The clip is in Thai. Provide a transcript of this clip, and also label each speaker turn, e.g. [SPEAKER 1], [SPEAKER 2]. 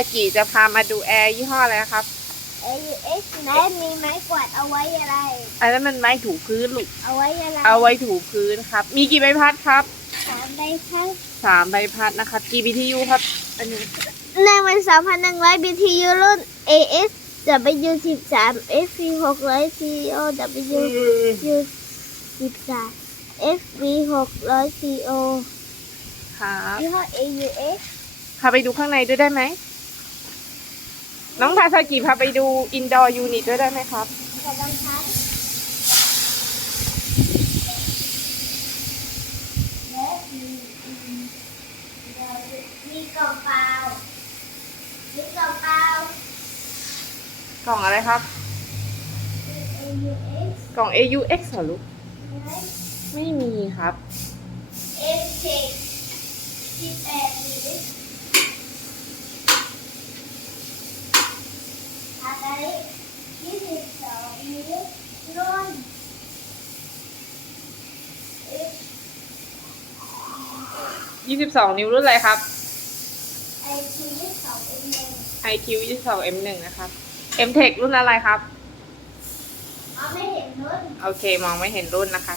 [SPEAKER 1] ากิจะพามาดูแอร์ยี่ห้ออะไรครับ
[SPEAKER 2] AUX ไหนมีไม้กวาดเอาไว้อะไร
[SPEAKER 1] อันนั้นมันไม้ถูพื้นลูก
[SPEAKER 2] เอาไว้อะไร
[SPEAKER 1] เอาไว้ถูพื้นครับ มีกี่ใบพัดครับ
[SPEAKER 2] สามใบพัด
[SPEAKER 1] สามใบพัดนะครับ กี่ BTU ครับ อันนี้
[SPEAKER 2] ในวันสามพันหนึ่งร้อย BTU รุ่น AS W สิบสาม FV หกร้อย CO W U สิบสาม FV หกร้อย CO
[SPEAKER 1] ครับ
[SPEAKER 2] ยี่ห้อ AUX
[SPEAKER 1] พาไปดูข้างในด้วยได้ไหม น้องพาซากิพาไปดูอินดอร์ยูนิตด้วยได้ไหมครับ
[SPEAKER 2] ขอบคุณครับและมีมีกล่องเปล่ามีกล่องเปล่าก
[SPEAKER 1] ล่องอะไรครับ
[SPEAKER 2] AUX
[SPEAKER 1] กล่อง AUX เหรอลูก
[SPEAKER 2] ไหม
[SPEAKER 1] ไม่มีครับ
[SPEAKER 2] เอฟเจ็ดสิบแปดลิตรอะ ไรยี่สิบสองลิตรรุ่นเอฟ
[SPEAKER 1] 22นิ้วรุ่นอะไรครับ
[SPEAKER 2] ไอทียี่สิบสองเอ็มหนึ่ง
[SPEAKER 1] IQ 22 M1 นะครับ MTech รุ่นอะไรครับ
[SPEAKER 2] อ๋อไม่เห็นรุ่น
[SPEAKER 1] โอเค มองไม่เห็นรุ่นนะคะ